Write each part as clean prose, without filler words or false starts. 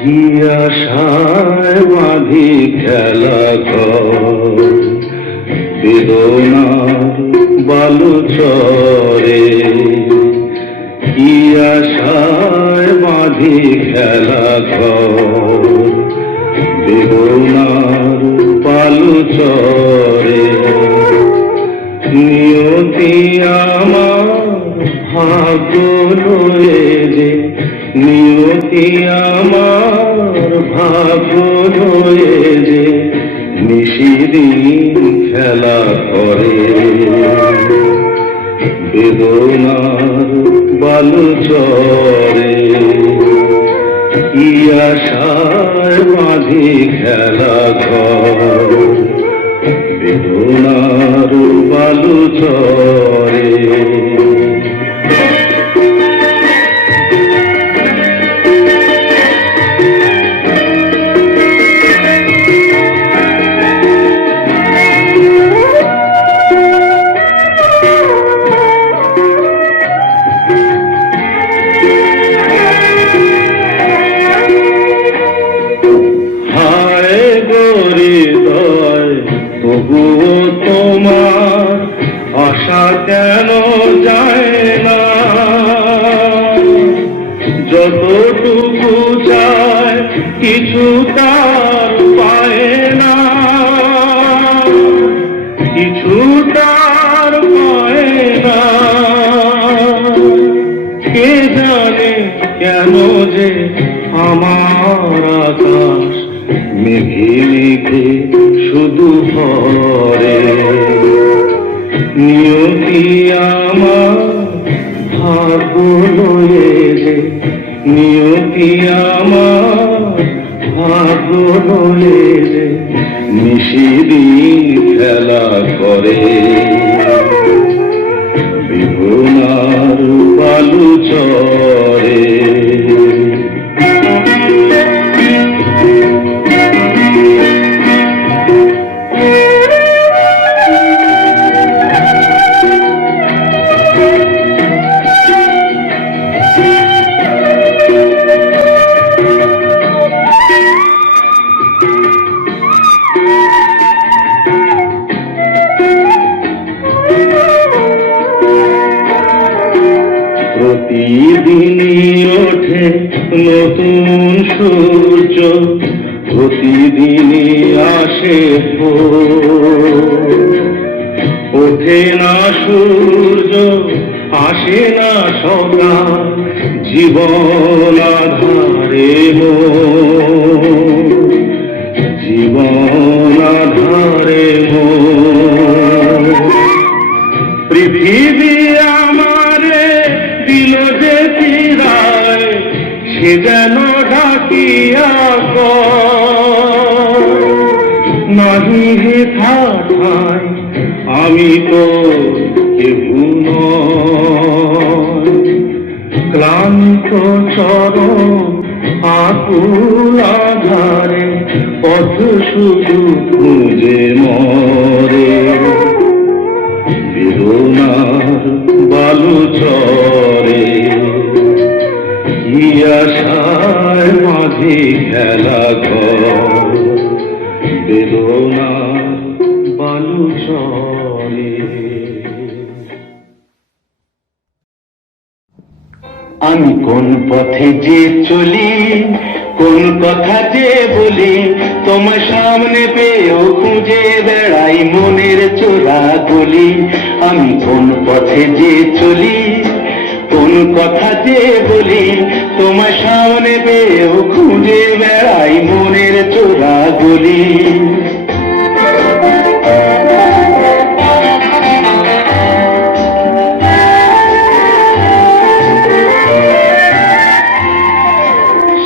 কি আশায় বাঁধি খেলা ঘর, বেদনার বালুচরে। কি আশায় বাঁধি খেলা ঘর, বেদনার বালুচরে। নিয়তি আমার ভাগ্য লয়ে যে, নিয়তি আমার ভাগ্য লয়ে যে নিশিদিন খেলা করে। বেদনার বালুচরে কি আশায় বাঁধি খেলা ঘর, বেদনার বালুচরে। তবুও তোমার আশা কেন যায় না, যতটুকু চায় কিছু তার পায় না, কিছু তার পায় না। কে জানে কেন যে আমার আকাশ মেঘে মেঘে শুধু ভরে। নিয়তি আমার ভাগ্য লয়ে যে, নিয়তি আমার ভাগ্য লয়ে যে নিশিদিন খেলা করে। বেদনার বালুচরে প্রতিদিনই ওঠে নতুন সূর্য, প্রতিদিনই আসে ওঠে না সূর্য, আসে না সকাল, জীবন আধারে জীবন আধারে পৃথিবী আমারে দিল যে চিরায়, সে যেন ডাকিয়া নাহি হে থাকায় আমি তো কেহু নয়। ক্লান্ত চরণ আকুল আধারে পথ শুধু খুঁজে মরে। বেদনার বালুচরে কি আশায় মাঝে খেলা ঘর, বেদনার বালুচরে। আমি কোন পথে যে চলি, কোন কথা যে বলি, তোমার সামনে পেয়েও খুঁজে বেড়াই মনের চোরা গলি। আমি কোন পথে যে চলি, কোন কথা যে বলি, তোমার সামনে পেয়েও খুঁজে বেড়াই মনের চোরা গলি।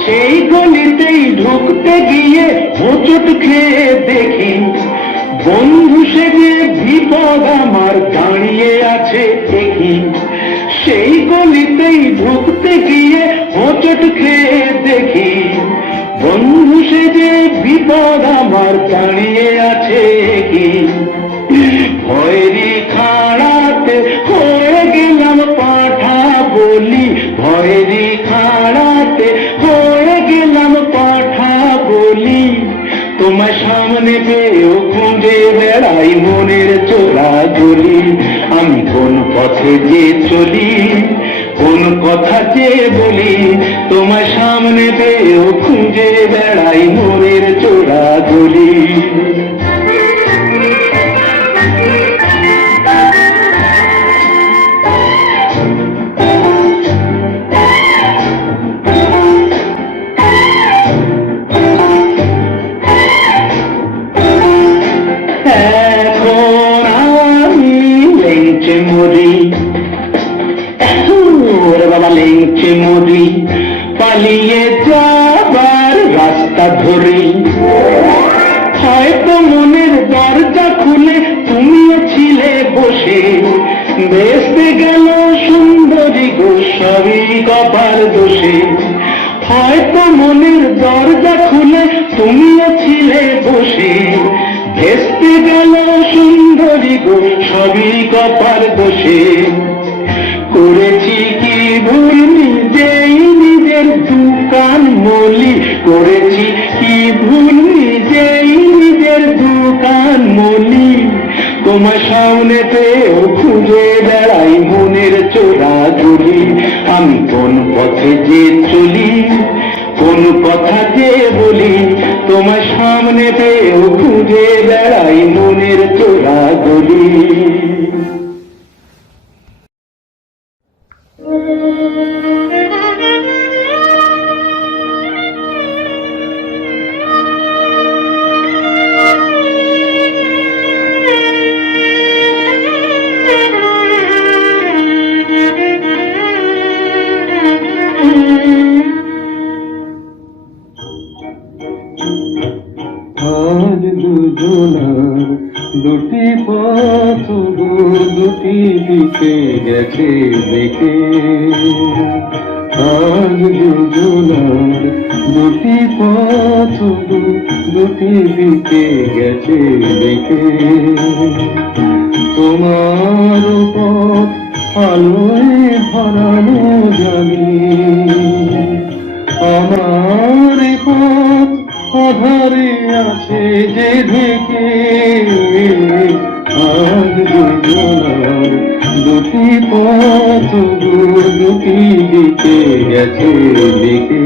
সেই গলিতেই ঢুকতে গিয়ে হোঁচট খেয়ে দেখি, বন্ধু সেজে বিপদ আমার দাঁড়িয়ে আছে দেখি। সেই গলিতেই ঢুকতে গিয়ে হোঁচট খেয়ে দেখি, বন্ধু সেজে বিপদ আমার দাঁড়িয়ে আছে কি। ভয়েরই খাড়াতে হয়ে গেলাম পাঠা বলি, ভয়েরই খাড়াতে হয়ে গেলাম পাঠা পথে যে চলি, কোন কথা যে বলি, তোমার সামনে পেয়েও খুঁজে বেড়াই মনের চোরা গলি। এখন আমি লেংচে মরি, ওরে বাবা লেংচে মরি, পালিয়ে যাবার রাস্তা ধরি। হয়তো মনের দরজা খুলে তুমিও ছিলে বসে, বেসতে গেল সুন্দরী গো সবই কপাল দোষে। হয়তো মনের দরজা খুলে তুমিও ছিলে বসে, ভেস্তে গেল সুন্দরী গো সবই কপাল দোষে। করেছি কি ভুল নিজেই নিজের দোকান মলি, করেছি কি ভুল নিজেই নিজের দোকান মলি। তোমার সামনে পেয়েও খুঁজে বেড়াই মনের চোরা গলি। আমি কোন পথে যে চলি, কোন কথা যে বলি, তোমার সামনে পেয়েও খুঁজে বেড়াই মনের চোরা গলি। আজ দুজনার দুটি পথ দুটি দিকে গেছে দেখে। আজ দুজনার দুটি পথ দুটি দিকে গেছে দেখে। তোমার পথ আলোয় ভরানো জানি, আমার পথ আধারে আছে যে ঢেকে। আজ দুজনার দুটি পথ দুটি দিকে গেছে দেখে।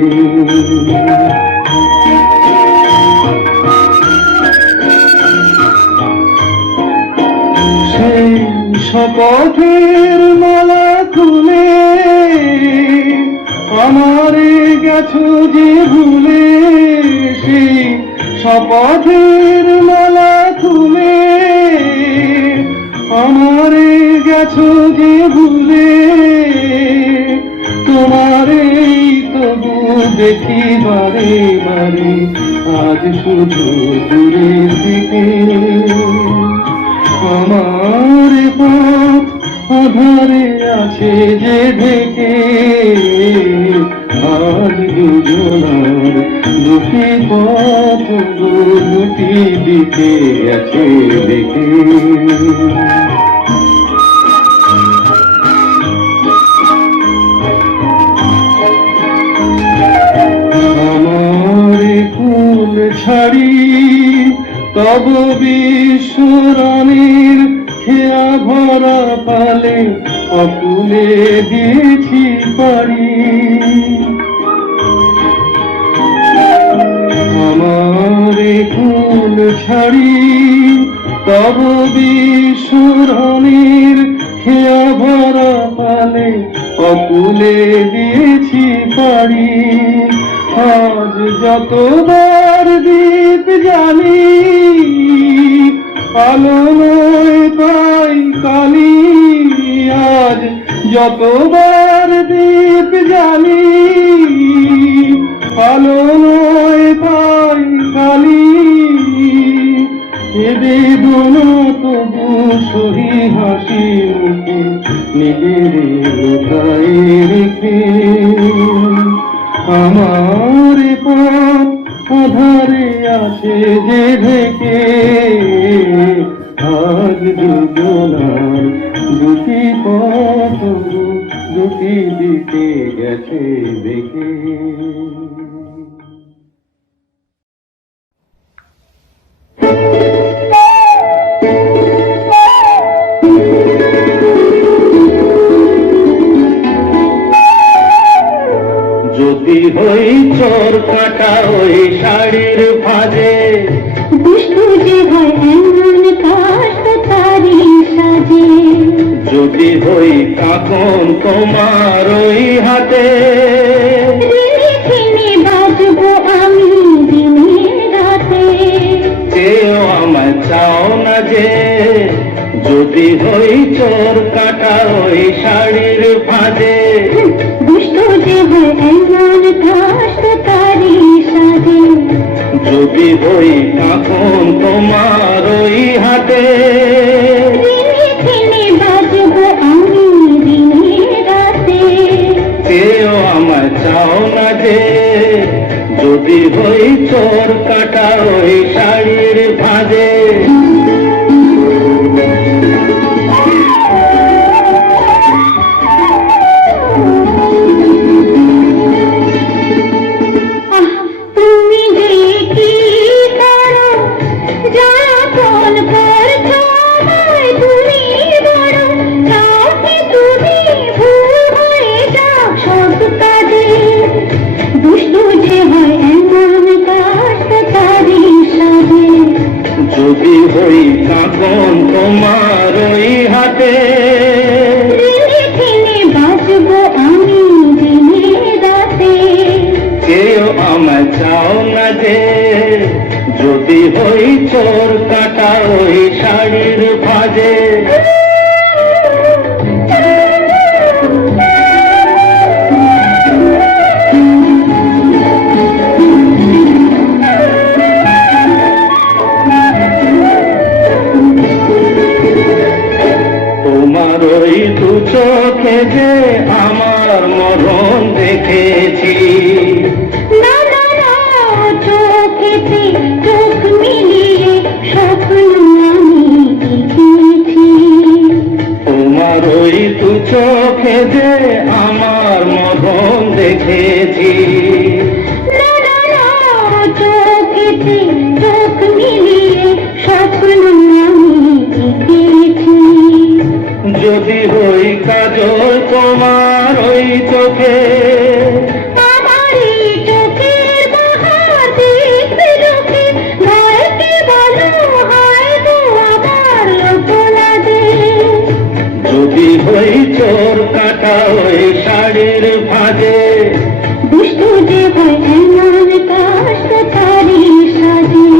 সেই শপথের মালা খুলে আমারে গেছো যে ভুলে। সেই শপথের মালা খুলে আমারে গেছো যে ভুলে। তোমারে তবু দেখি বারে বারে, আজ শুধু দূরে থেকে। আমার পথ আধারে আছে যে ঢেকে। আজ দুজনার দুটি পথ দুটি দিকে গেছে দেখে। আমার কুল ছাড়ি তব বিশ্বরানীর খেয়া ভরা পালে অকুলে দিয়েছি পারি। আমার কুল ছাড়ি তব বিশ্বরানীর খেয়া ভরা পালে অকুলে দিয়েছি পারি। আজ যতবার দীপ জ্বালি আলো নয় তাই কালি। আজ যতবার দীপ জ্বালি আলো নয় তাই কালি। এ বেদনা তবু সহি হাসি মুখে নিজের লুকায় রেখে। আমার পথ আধারে আছে যে ঢেকে। আজ দুজনার দুটি পথ দুটি দিকে গেছে দেখে। চোর কাটা ওই শাড়ির ফাঁদে। দুষ্টু যে হয় এমন কাষ্ট তারি সাজে, যদি হই কাকন তোমার ওই হাতে, রিনি ঝিনি বাজবো আমি দিনে রাতে। চেয়েও আমায় চাও না যে, যদি হই চোর কাটা ওই শাড়ির ফাঁদে। দুষ্টু যে হয় এমন কাষ্ট তারি সাজে, যদি হই কাকন তোমার ওই হাতে, রিনি ঝিনি বাজবো আমি দিনে রাতে। কেউ আমায় চাও না যে, যদি হই চোর কাটা ওই শাড়ির ফাঁদে। তুমি যে কি করো যাপন করছো আমায়, তুমি বড় কাউকে তুমি ভুল হয়ে যাও সব কাজে। দুষ্টু যে হয় এমন কাষ্ট তারি সাজে, যদি হই কাকন তোমার ওই হাতে, রিনি ঝিনি বাজবো আমি দিনে রাতে। কেউ আমায় চাও না যে, যদি হই চোর কাটা ওই শাড়ির ফাঁদে। তোমার ওই দু চোখে যে আমার মরণ দেখেছি, না না না চোখেতে চোখ মিলিয়ে স্বপ্ন আমি দেখেছি। তোমার ওই দু চোখে যে আমার মরণ দেখেছি। না না না চোখেতে চোখ মিলিয়ে স্বপ্ন আমি দেখেছি। যদি হই কাজল তোমার ওই চোখে, আমার এই চোখের বাহার দেখবে লোকে, ভয়কে বলো হয় গো আবার লোকলা দে। যদি হই চোর কাটা ওই শাড়ির ফাঁদে, দুষ্টু যে হয় এমন কাষ্ট তারি সাজে,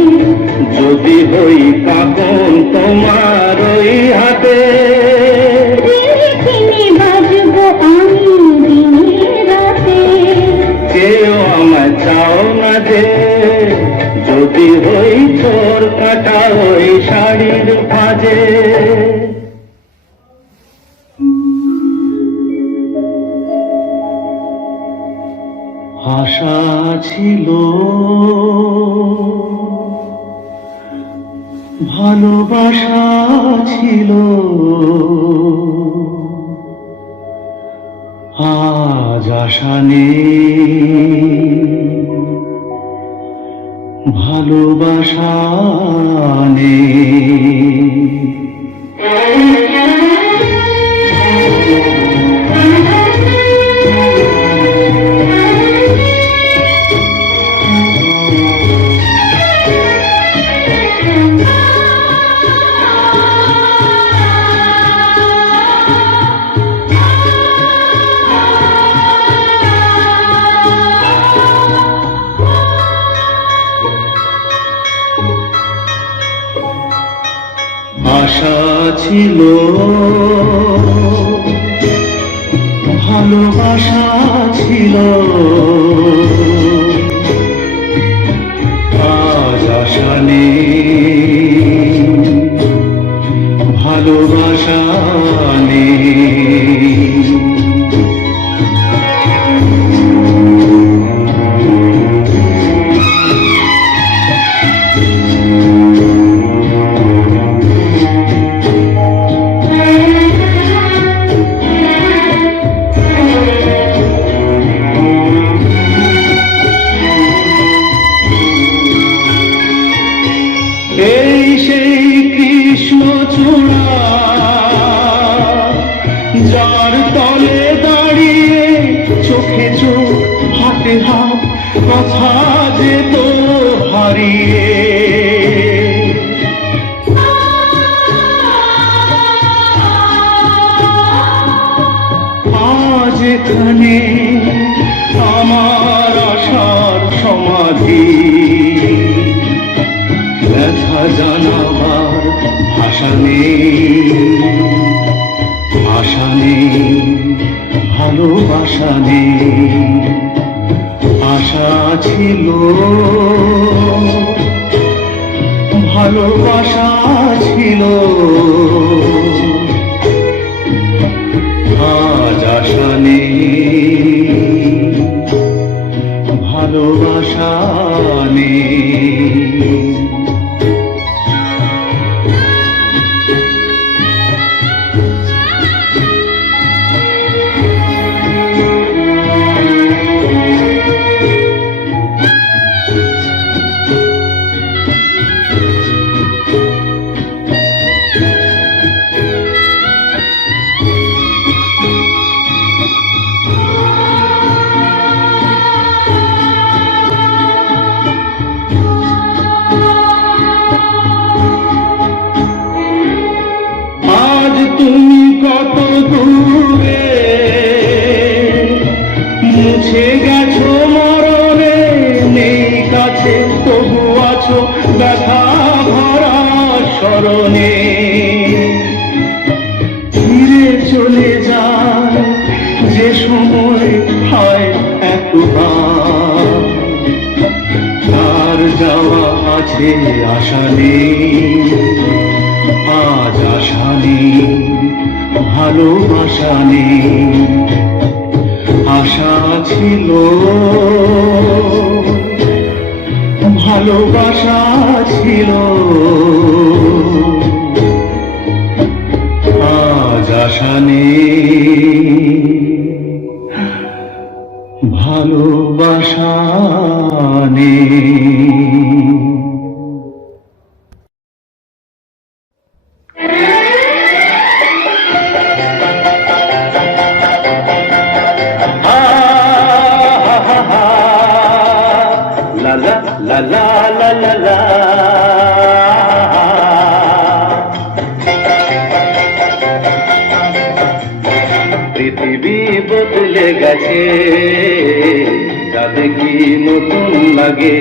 যদি হই কাকন তোমার ওই হাতে, রিনি ঝিনি বাজবো আমি দিনে রাতে। কেউ আমায় চাও না যে, যদি হই চোর কাটা ওই শাড়ির ফাঁদে। আশা ছিল, ভালোবাসা ছিল, আজ আশা নেই, ভালোবাসা নেই। আশা ছিল, ভালোবাসা ছিল, আজ আশা নেই, ভালোবাসা নেই। এই সেই কৃষ্ণচূড়া, যার তলে দাঁড়িয়ে চোখে চোখ হাতে হাত কথা যেত হারিয়ে। আজ এখানে আমার আশার সমাধি, ব্যথা জানাবার ভাষা নেই, আশা নেই, ভালোবাসা নেই। আশা ছিল, ভালোবাসা ছিল, আজ আশা নেই, ভালোবাসা নেই। তুমি কত দূরে মুছে গেছো মরণে, নেই কাছে তবু আছো ব্যথা ভরা স্মরণে। ধীরে চলে যায় যে সময় হয় একবার, তার যাওয়া আছে আশা নেই, আজ আশা নেই, ভালোবাসা নেই। আশা ছিল, ভালোবাসা ছিল, আজ আশা নেই, ভালোবাসা নেই। La la la la la, পৃথিবী বদলে গেছে, যা দেখি নতুন লাগে।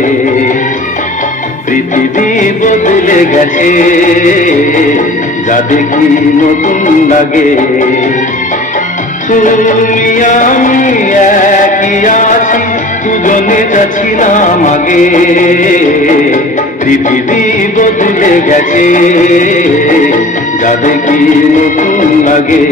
পৃথিবী বদলে গেছে, যা দেখি নতুন লাগে। তুমি আমি একই আছি, দুজনে যাচ্ছিলাম আগে। পৃথিবী বদলে গেছে, যা দেখি নতুন লাগে।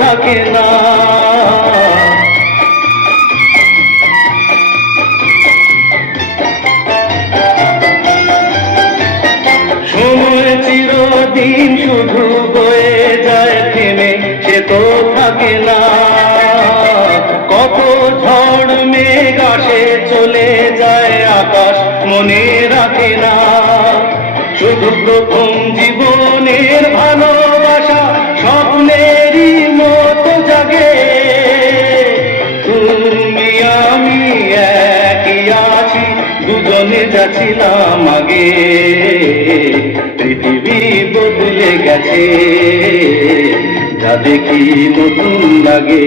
থাকে না, সময় চিরদিন শুধু বয়ে যায় থেমে, সে তো থাকে না। কত ঝড় মেঘ আসে চলে যায়, আকাশ মনে রাখে না। শুধু প্রথম জীবনের ভালোবাসা স্বপ্নেরই মতো জাগে। তুমি আমি একই আছি, দুজনে যাচ্ছিলাম আগে। পৃথিবী বদলে গেছে, যা দেখি নতুন লাগে।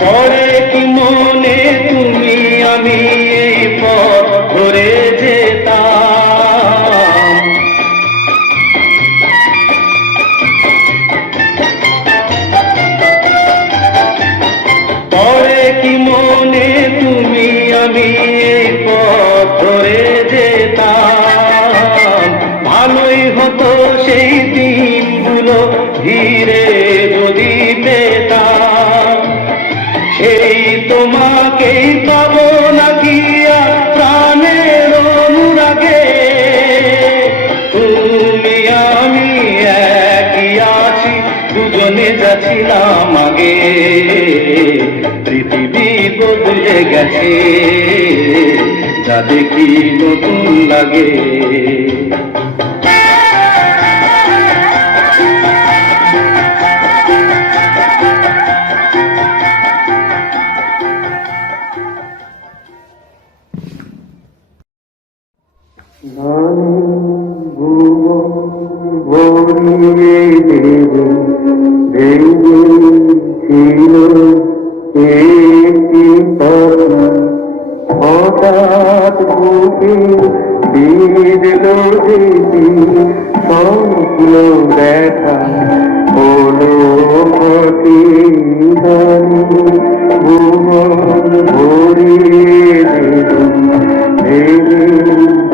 পরে কি মনে তুমি আমি এই পথ ধরে যেতাম, কি মনে তুমি আমি এই পথ ধরে যেতাম, ভালোই হতো সেই দিনগুলো ধীরে যদি পেতাম। সেই তোমাকেই পাবো নাকি আর প্রাণের অনুরাগে, তুমি আমি একই আছি, দুজনে যাচ্ছিলাম আগে। পৃথিবী বদলে গেছে, যা দেখি নতুন লাগে। ভরিয়ে দেবে দেবে ছিল একটি পাখি, হঠাৎ বুকে দিল দেখি স্বপ্ন দেখা হলো পাখি গানি। ভুবন ভরিয়ে দেবে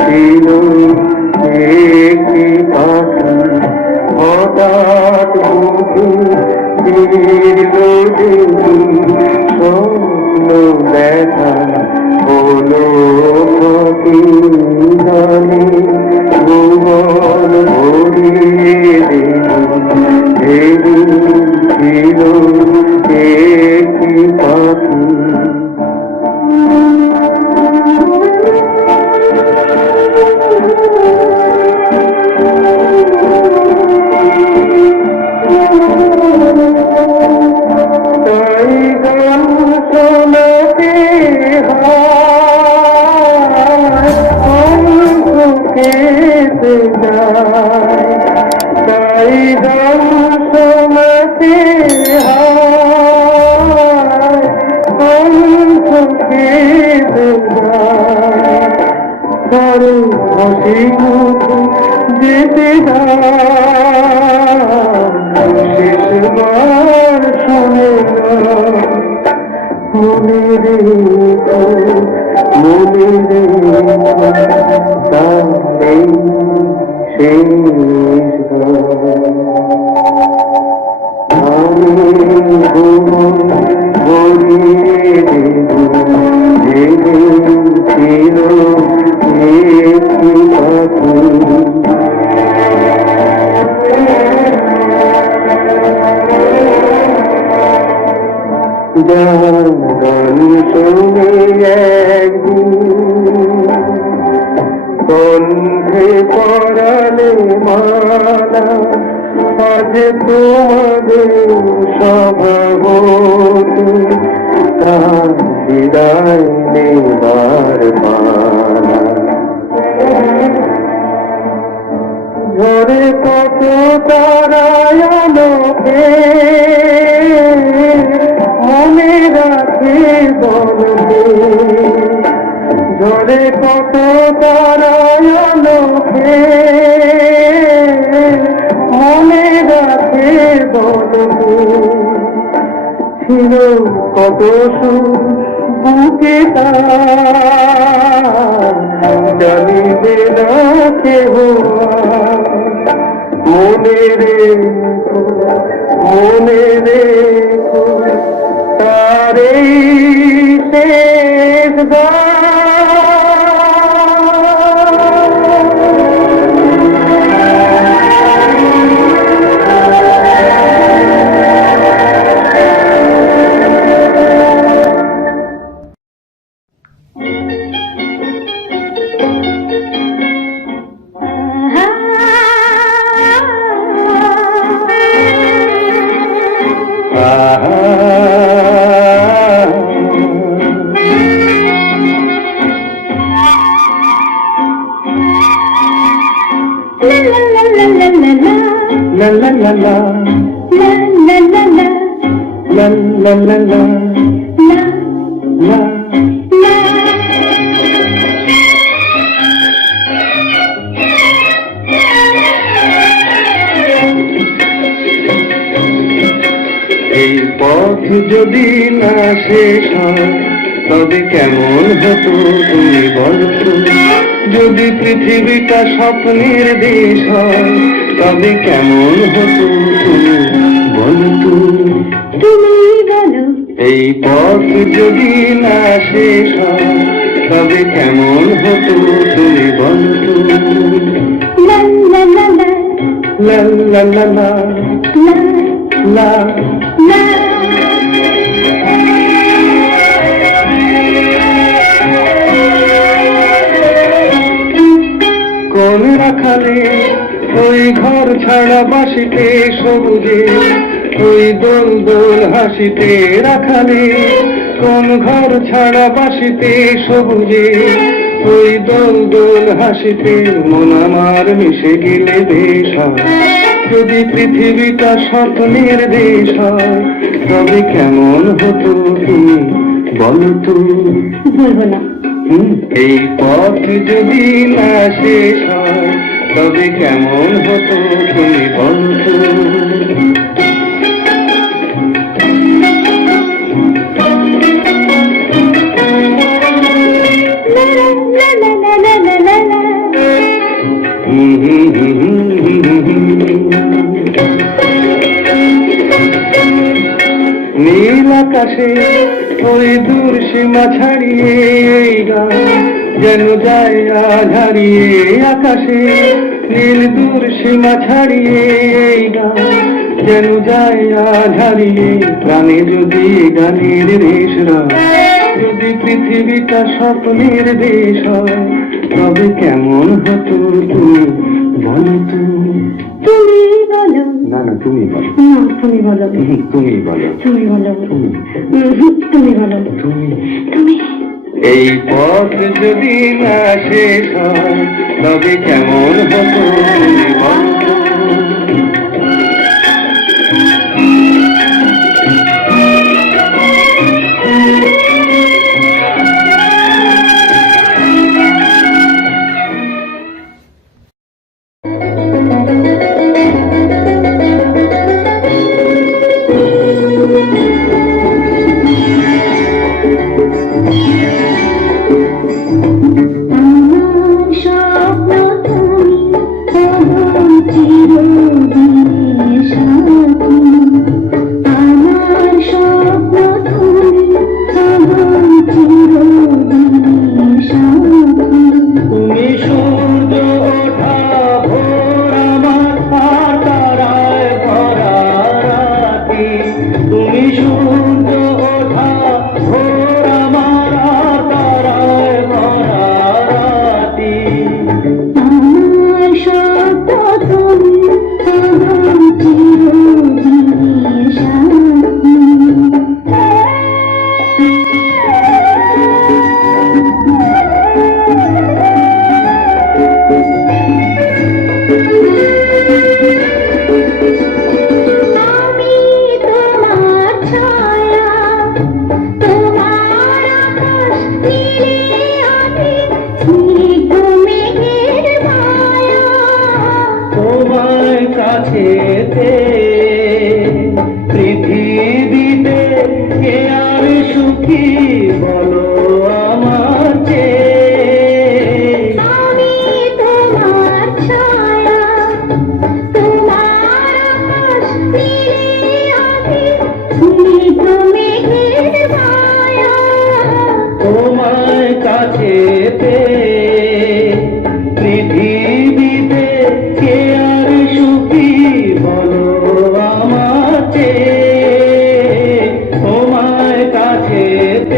ছিল একটি পাখি, হঠাৎ বুকে দিল দেখি স্বপ্ন দেখা হলো পাখি গানি। ভুবন ভরিয়ে দেবে ছিল একটি পাখি। যেতে শেষবার শুনে মনে রে মনে রে তারে শেষ আমি ভরিয়ে দেবে ছিল একটি পাখি। গান শুনে একদিন কণ্ঠে পড়ালে মালা, আজ তোমাদের স্বভাবতী তার বিদায় নেবার পালা। ঝরে কত তারায়ণকে মনে রাখে বলবে, ঝরে কত তারায়ণকে মনে রাখে বলবে। ছিল কত সুর বুকে তার জানিবে না কেহ, মনে রে তারে শেষ la la la la la la la la la la la la la la এই পথ যদি না শেষ হয় তবে কেমন হতো তুমি বলো তো? যদি পৃথিবীটা স্বপ্নের দেশ হয় তবে কেমন হতো তুমি বলো তো? তুমি বলো এই পথ যদি না শেষ হয় তবে কেমন হতো তুমি বলো তো? লা লা লা লা লা লা লা লা লা লা লা কোন রাখালে ওই ঘর ছাড়া বাসিতে সবুজে ওই দোল দোল হাসিতে রাখালে কোন ঘর ছাড়া বাসিতে সবুজে ওই দোল দোল হাসিতে মন আমার মিশে গেলে বেশ হয় যদি পৃথিবীটা স্বপ্নের দেশ হয় তবে কেমন হতো তুমি বলো তো? বলবো না এই পথ যদি না শেষ হয় তবে কেমন হতো তুমি বলো তো? লা লা লা লা লা লা লা নীল আকাশে ওই দূর সীমা ছাড়িয়ে এই গান যেন যায় আজ হারিয়ে আকাশে নীল দূর সীমা ছাড়িয়ে এই গান যেন যায় আজ হারিয়ে প্রাণে যদি গানের রেশ রয় যদি পৃথিবীটা স্বপ্নের দেশ হয় তবে কেমন হতো তুমি বলো তো? তুমি বলো না না তুমি বলো না তুমি বলো তুমি বলো তুমি বলো তুমি তুমি বলো তুমি তুমি এই পথ যদি না শেষ হয় তবে কেমন হতো তুমি বলো তো? আমার স্বপ্ন তুমি আমার চিরদিনের সাথী আমার স্বপ্ন তুমি আমার চিরদিনের সাথী তুমি সূর্য ওঠা ভোর আমার আর তারায় ভরা রাতি তুমি সূর্য ওঠা ভোর আমার আর তারায় ভরা রাতি আমার স্বপ্ন তুমি আমার চিরদিনের সাথী আমি তোমার ছায়া তোমার আকাশ নীলে আমি স্নিগ্ধ মেঘের মায়া তোমার কাছেতে পৃথিবীতে কে আর সুখী বলো আমার চেয়ে আমি তোমার ছায়া তোমার আকাশ নীলে আমি স্নিগ্ধ মেঘের মায়া তোমার কাছেতে পৃথিবীতে কে আর সুখী বলো আমার চেয়ে তোমার কাছেতে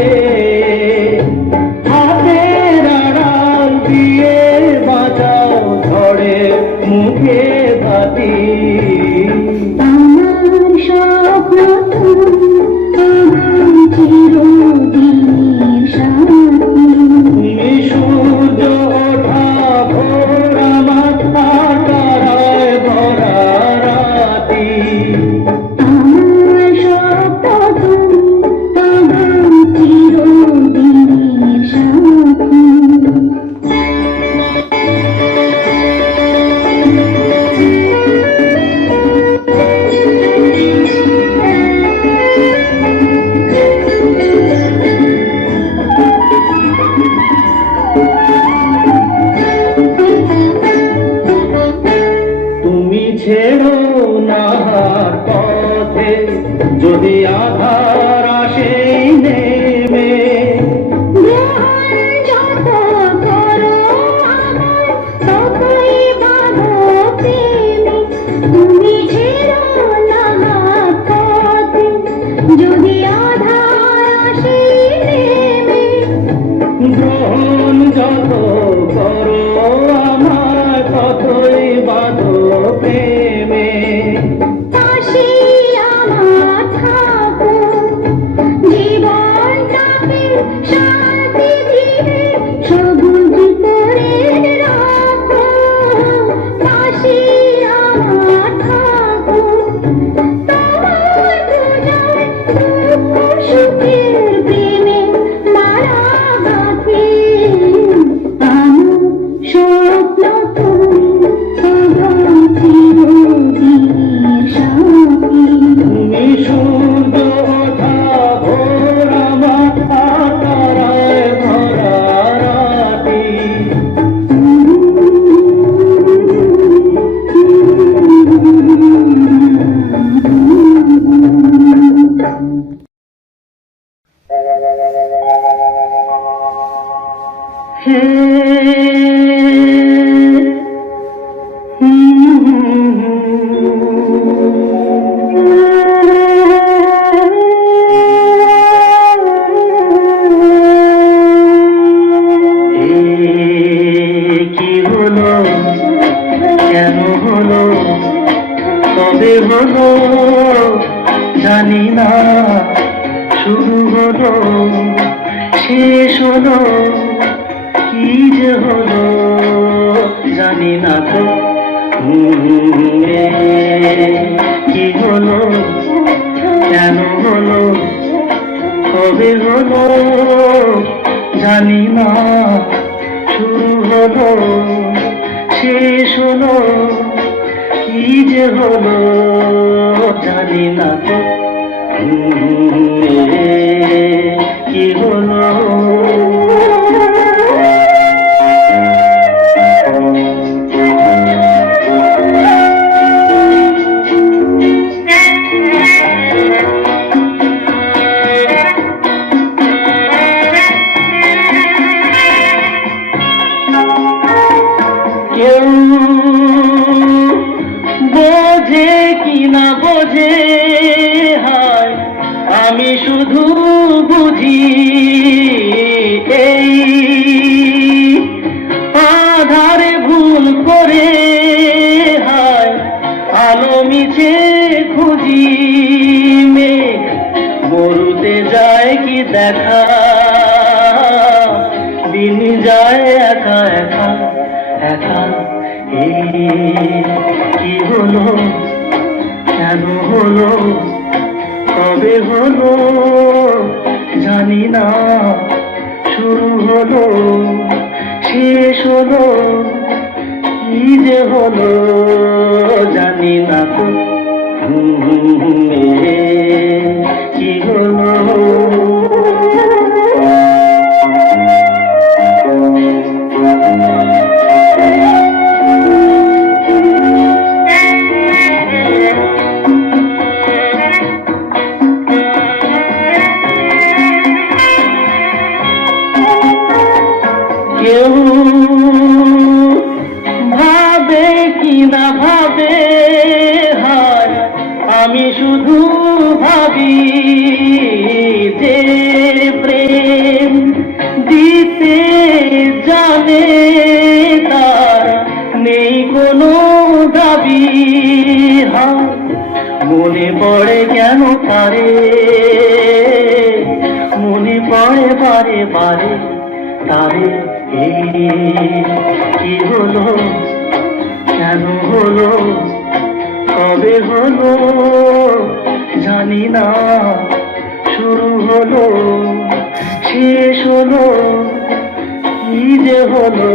হে কি হলো, কেন হলো, তবে হলো জানি না, শুরু হলো শেষ হলো, কি যে হলো জানি না তো। কি হলো, কেন হলো, কবে হলো জানি না, শুরু হলো শেষ হলো, কি যে হলো জানি না তো। কি হলো, কেউ বোঝে কি না বোঝে, হায় আমি শুধু বুঝি এই আধারে ভুল করে, হায় আলো মিছে খুঁজি, মেঘ মরুতে যায় কি দেখা, দিন যায় একা একা একা। কি হলো, কেন হলো, কবে হলো জানি না, শুরু হলো শেষ হলো, কি যে হলো জানি না তো। কি হলো, কেউ ভাবে কি না ভাবে, হায় আমি শুধু ভাবি যে প্রেম দিতে জানে তার নেই কোনো দাবি, হায় মনে পড়ে কেন তারে, মনে পড়ে বারে বারে তারে। কি হলো, কেন হলো, কবে হলো জানি না, শুরু হলো শেষ হলো, কি যে হলো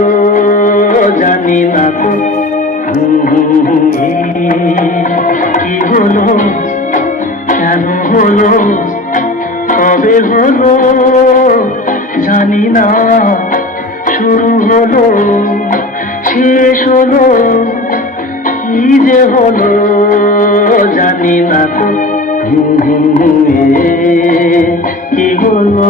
জানি না তো। কি হলো, কেন হলো, কবে হলো জানি না, শুরু হলো শেষ হলো, কি যে হলো জানি না তো। কি হলো।